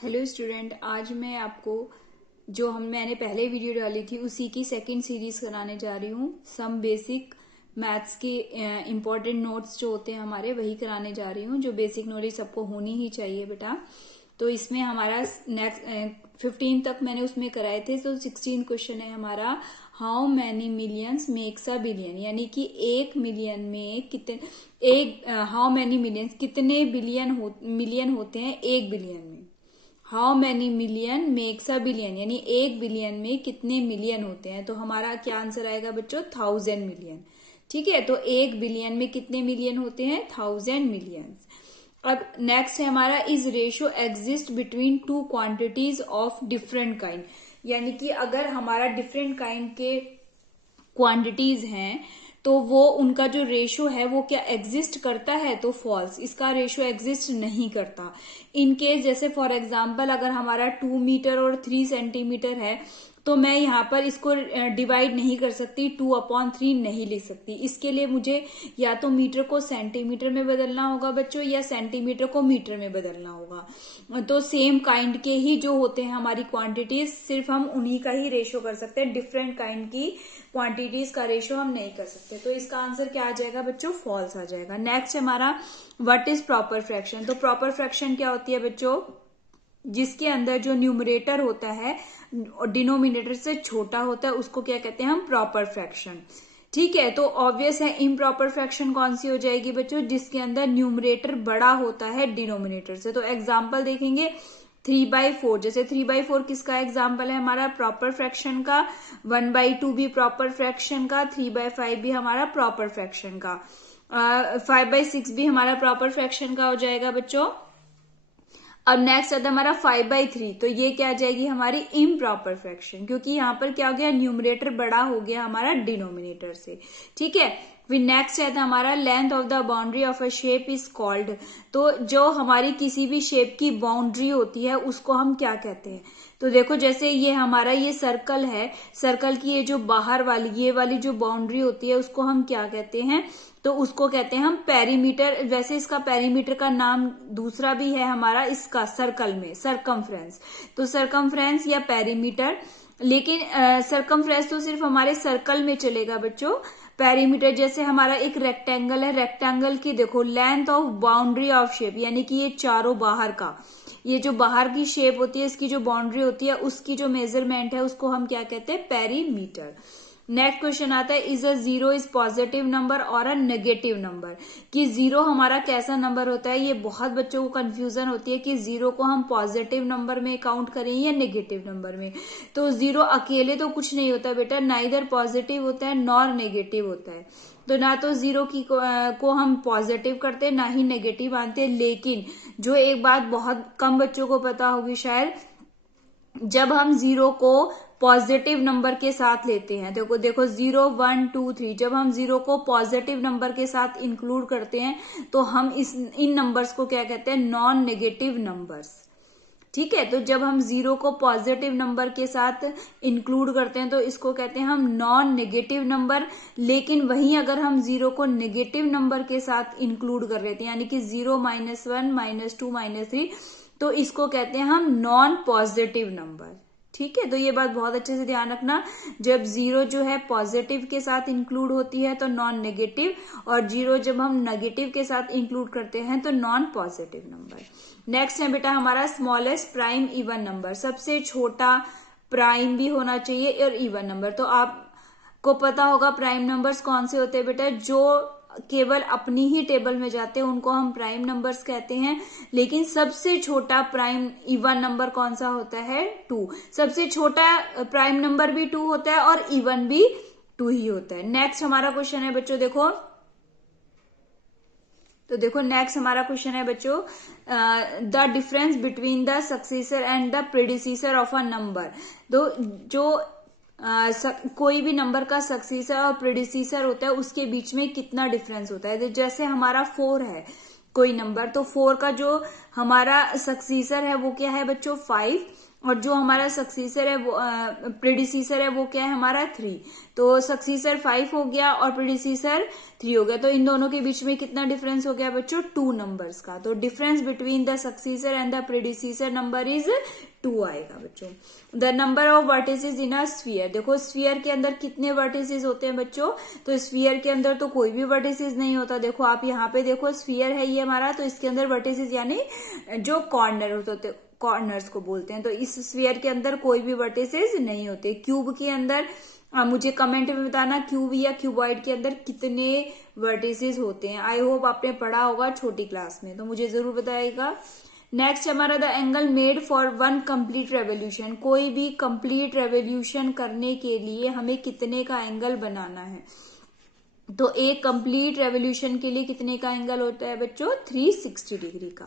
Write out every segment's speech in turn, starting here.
Hello student, आज मैं आपको जो मैंने पहले वीडियो डाली थी उसी की सेकंड सीरीज कराने जा रही हूँ। सम बेसिक मैथ्स के इम्पोर्टेंट नोट्स जो होते हैं हमारे वही कराने जा रही हूँ। जो बेसिक नॉलेज सबको होनी ही चाहिए बेटा। तो इसमें हमारा नेक्स्ट 15 तक मैंने उसमें कराए थे। तो 16 क्वेश्चन है हमारा, how many millions makes a billion, यानी कि 1 मिलियन में कितने हाउ मैनी मिलियंस कितने मिलियन होते हैं 1 बिलियन में। How many million makes a billion, यानी 1 बिलियन में कितने मिलियन होते हैं। तो हमारा क्या आंसर आएगा बच्चों, 1000 मिलियन। ठीक है, तो 1 बिलियन में कितने मिलियन होते हैं, 1000 मिलियन। अब नेक्स्ट है हमारा, is ratio exist between two quantities of different kind, यानी कि अगर हमारा डिफरेंट काइंड के क्वांटिटीज हैं तो वो उनका जो रेशियो है वो क्या एग्जिस्ट करता है, तो फॉल्स, इसका रेशियो एग्जिस्ट नहीं करता। इन केस जैसे फॉर एग्जांपल अगर हमारा 2 मीटर और 3 सेंटीमीटर है तो मैं यहाँ पर इसको डिवाइड नहीं कर सकती, 2/3 नहीं लिख सकती। इसके लिए मुझे या तो मीटर को सेंटीमीटर में बदलना होगा बच्चों, या सेंटीमीटर को मीटर में बदलना होगा। तो सेम काइंड के ही जो होते हैं हमारी क्वांटिटीज, सिर्फ हम उन्हीं का ही रेशियो कर सकते हैं, डिफरेंट काइंड की क्वांटिटीज का रेशियो हम नहीं कर सकते। तो इसका आंसर क्या आ जाएगा बच्चों, फॉल्स आ जाएगा। नेक्स्ट हमारा, व्हाट इज प्रॉपर फ्रैक्शन। तो प्रॉपर फ्रैक्शन क्या होती है बच्चों, जिसके अंदर जो न्यूमरेटर होता है डिनोमिनेटर से छोटा होता है उसको क्या कहते हैं हम, प्रॉपर फ्रैक्शन। ठीक है, तो ऑब्वियस है इम्प्रॉपर फ्रैक्शन कौन सी हो जाएगी बच्चों, जिसके अंदर न्यूमरेटर बड़ा होता है डिनोमिनेटर से। तो एग्जाम्पल देखेंगे 3/4, जैसे 3/4 किसका एग्जाम्पल है हमारा, प्रॉपर फ्रैक्शन का। 1/2 भी प्रॉपर फ्रैक्शन का, 3/5 भी हमारा प्रॉपर फ्रैक्शन का, 5/6 भी हमारा प्रॉपर फ्रैक्शन का हो जाएगा बच्चों। अब नेक्स्ट आता है हमारा 5/3, तो ये क्या आ जाएगी हमारी इम्प्रॉपर फ्रैक्शन, क्योंकि यहाँ पर क्या हो गया, न्यूमरेटर बड़ा हो गया हमारा डिनोमिनेटर से। ठीक है, फिर नेक्स्ट है हमारा, length of the boundary of a shape is called. तो जो हमारी किसी भी शेप की बाउंड्री होती है उसको हम क्या कहते हैं। तो देखो जैसे ये हमारा ये सर्कल है, सर्कल की ये जो बाहर वाली ये वाली जो बाउंड्री होती है उसको हम क्या कहते हैं, तो उसको कहते हैं हम पेरीमीटर। वैसे इसका पेरीमीटर का नाम दूसरा भी है हमारा, इसका सर्कल में सरकमफ्रेंस। तो सरकमफ्रेंस या पेरीमीटर, लेकिन सरकमफ्रेंस तो सिर्फ हमारे सर्कल में चलेगा बच्चों। पेरीमीटर जैसे हमारा एक रेक्टेंगल है, रेक्टेंगल की देखो length of boundary of shape, यानी कि ये चारों बाहर का, ये जो बाहर की शेप होती है इसकी जो बाउंड्री होती है उसकी जो मेजरमेंट है उसको हम क्या कहते हैं, पेरीमीटर। नेक्स्ट क्वेश्चन आता है, is a zero is positive number और अ नेगेटिव नंबर। कि जीरो हमारा कैसा नंबर होता है, ये बहुत बच्चों को कंफ्यूजन होती है कि जीरो को हम पॉजिटिव नंबर में काउंट करें या नेगेटिव नंबर में। तो जीरो अकेले तो कुछ नहीं होता बेटा, नाइदर पॉजिटिव होता है नॉर नेगेटिव होता है। तो ना तो जीरो को हम पॉजिटिव करते ना ही नेगेटिव मानते। लेकिन जो एक बात बहुत कम बच्चों को पता होगी शायद, जब हम जीरो को पॉजिटिव नंबर के साथ लेते हैं, देखो देखो 0 1 2 3, जब हम जीरो को पॉजिटिव नंबर के साथ इंक्लूड करते हैं तो हम इन नंबर्स को क्या कहते हैं, नॉन नेगेटिव नंबर्स। ठीक है, तो जब हम जीरो को पॉजिटिव नंबर के साथ इंक्लूड करते हैं तो इसको कहते हैं हम नॉन नेगेटिव नंबर। लेकिन वहीं अगर हम जीरो को नेगेटिव नंबर के साथ इंक्लूड कर लेते हैं, यानी कि 0 -1 -2 -3, तो इसको कहते हैं हम नॉन पॉजिटिव नंबर। ठीक है, तो ये बात बहुत अच्छे से ध्यान रखना, जब जीरो जो है पॉजिटिव के साथ इंक्लूड होती है तो नॉन नेगेटिव, और जीरो जब हम नेगेटिव के साथ इंक्लूड करते हैं तो नॉन पॉजिटिव नंबर। नेक्स्ट है बेटा हमारा, स्मॉलेस्ट प्राइम इवन नंबर, सबसे छोटा प्राइम भी होना चाहिए और इवन नंबर। तो आपको पता होगा प्राइम नंबर्स कौन से होते हैं बेटा, जो केवल अपनी ही टेबल में जाते हैं उनको हम प्राइम नंबर्स कहते हैं। लेकिन सबसे छोटा प्राइम इवन नंबर कौन सा होता है, 2। सबसे छोटा प्राइम नंबर भी 2 होता है और इवन भी 2 ही होता है। नेक्स्ट हमारा क्वेश्चन है बच्चों, देखो नेक्स्ट हमारा क्वेश्चन है बच्चों, the difference between the successor and the predecessor of a number. तो जो कोई भी नंबर का सक्सेसर और प्रेडिसीसर होता है उसके बीच में कितना डिफरेंस होता है। तो जैसे हमारा 4 है कोई नंबर, तो 4 का जो हमारा सक्सेसर है वो क्या है बच्चों, 5, और जो हमारा सक्सीसर है वो प्रेडिसीसर है वो क्या है हमारा 3। तो सक्सीसर 5 हो गया और प्रेडिसीसर 3 हो गया। तो इन दोनों के बीच में कितना डिफरेंस हो गया बच्चों? 2 नंबर्स का। तो difference between the successor and the predecessor number is 2 आएगा बच्चों। The number of vertices in a sphere, देखो स्फीयर के अंदर कितने वर्टिसेस होते हैं बच्चों? तो स्फीयर के अंदर तो कोई भी वर्टिसेस नहीं होता। देखो आप यहाँ पे देखो स्फीयर है ये हमारा, तो इसके अंदर वर्टिसेस यानी जो कॉर्नर होते कॉर्नर्स को बोलते हैं। तो इस स्फीयर के अंदर कोई भी वर्टिसेस नहीं होते। क्यूब के अंदर मुझे कमेंट में बताना क्यूब या क्यूबॉइड के अंदर कितने वर्टिसेस होते हैं। आई होप आपने पढ़ा होगा छोटी क्लास में, तो मुझे जरूर बताइएगा। नेक्स्ट हमारा the angle made for 1 complete revolution, कोई भी कंप्लीट रेवोल्यूशन करने के लिए हमें कितने का एंगल बनाना है? तो एक कंप्लीट रेवोल्यूशन के लिए कितने का एंगल होता है बच्चों? 360 डिग्री का।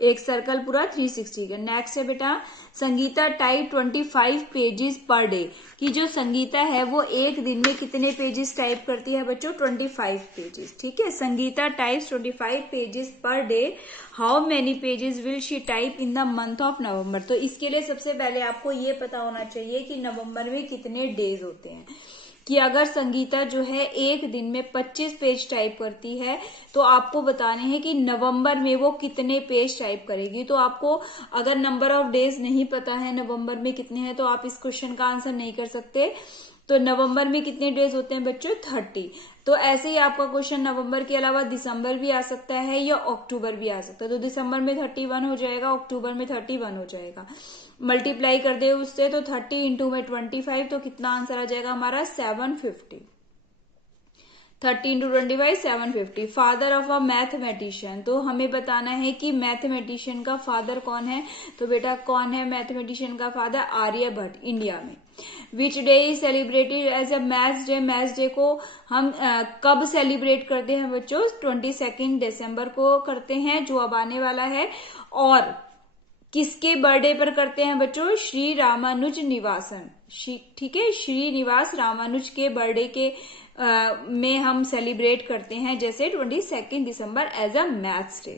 एक सर्कल पूरा 360 का। नेक्स्ट है बेटा Sangeeta type 25 pages per day, कि जो संगीता है वो एक दिन में कितने पेजेस टाइप करती है बच्चों? 25 पेजेस। ठीक है, Sangeeta types 25 pages per day. How many pages will she type in the month of November? तो इसके लिए सबसे पहले आपको ये पता होना चाहिए कि नवंबर में कितने डेज होते हैं। कि अगर संगीता जो है एक दिन में 25 पेज टाइप करती है तो आपको बताने हैं कि नवंबर में वो कितने पेज टाइप करेगी। तो आपको अगर नंबर ऑफ डेज नहीं पता है नवंबर में कितने हैं तो आप इस क्वेश्चन का आंसर नहीं कर सकते। तो नवंबर में कितने डेज होते हैं बच्चों? 30। तो ऐसे ही आपका क्वेश्चन नवंबर के अलावा दिसंबर भी आ सकता है या अक्टूबर भी आ सकता है। तो दिसंबर में 31 हो जाएगा, अक्टूबर में 31 हो जाएगा। मल्टीप्लाई कर दे उससे तो 30 इंटू में 25, तो कितना आंसर आ जाएगा हमारा? 750। 30 into 25 750। Father of a mathematician, तो हमें बताना है कि मैथमेटिशियन का फादर कौन है। तो बेटा कौन है मैथमेटिशियन का फादर? आर्यभट्ट, इंडिया में। Which day is celebrated as a maths day, maths day को हम कब सेलिब्रेट करते हैं बच्चों? 22 दिसंबर को करते हैं, जो अब आने वाला है। और किसके बर्थडे पर करते हैं बच्चों? श्री रामानुज निवासन, ठीक है, श्रीनिवास रामानुज के बर्थडे के में हम सेलिब्रेट करते हैं, जैसे 22 December as a maths day.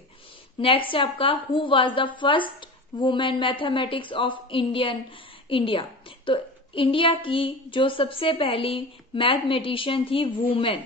Next है आपका who was the first women mathematics of India. तो इंडिया की जो सबसे पहली मैथमेटिशियन थी वुमेन,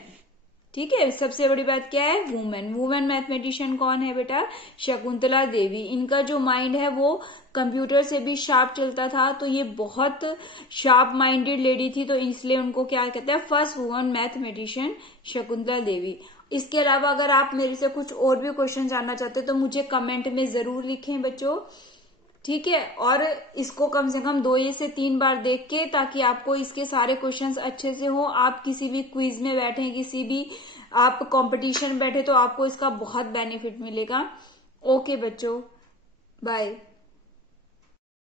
ठीक है, सबसे बड़ी बात क्या है? वुमेन। वुमेन मैथमेटिशियन कौन है बेटा? शकुंतला देवी। इनका जो माइंड है वो कंप्यूटर से भी शार्प चलता था, तो ये बहुत शार्प माइंडेड लेडी थी, तो इसलिए उनको क्या कहते हैं? First women mathematician Shakuntala Devi. इसके अलावा अगर आप मेरे से कुछ और भी क्वेश्चन जानना चाहते हैं तो मुझे कमेंट में जरूर लिखें बच्चों, ठीक है। और इसको कम से कम 2 से 3 बार देख के, ताकि आपको इसके सारे क्वेश्चंस अच्छे से हो। आप किसी भी क्विज में बैठे, किसी भी आप कंपटीशन में बैठे, तो आपको इसका बहुत बेनिफिट मिलेगा। ओके बच्चों, बाय।